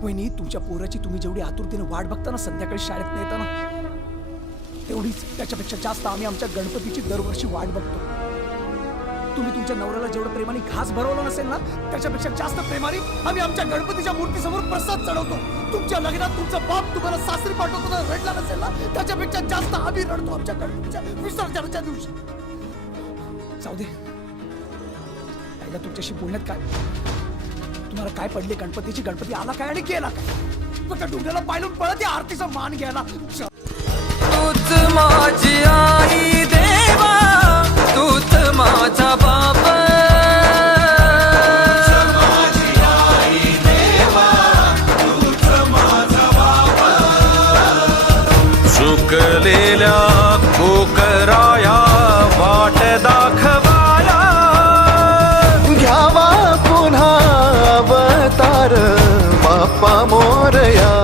वहिनी, तुमच्या पोराची तुम्ही जेवढी आतुरतेने वाट बघता ना संध्याकाळी शाळेत येताना, तेवढीच त्याच्यापेक्षा जास्त आम्ही आमच्या गणपतीची दरवर्षी वाट बघतो. तुम्ही तुमच्या नवऱ्याला जेवढं प्रेमाने घास भरवला नसेल ना, त्याच्यापेक्षा जास्त प्रेमाने आम्ही आमच्या गणपतीच्या मूर्तीसमोर प्रसाद चढवतो. तुमच्या लग्नात तुमचा बाप तुम्हाला सासरी पाठवतो ना, रडला नसेल ना, त्याच्यापेक्षा जास्त आम्ही रडतो आमच्या गणपतीच्या विसर्जनाच्या दिवशी. जाऊ दे, पहिला तुमच्याशी बोलण्यात काय, तुम्हाला काय पडले गणपतीची? गणपती आला काय आणि गेला काय? फक्त डोंगराला पायलून पळत या आरतीचा मान घ्यायला. तूच माझी आई देवा, तूच माझा बाप. चुकलेल्या कोकराया वाट दाखवाया, घ्यावा पुन्हा अवतार बाप्पा मोरया.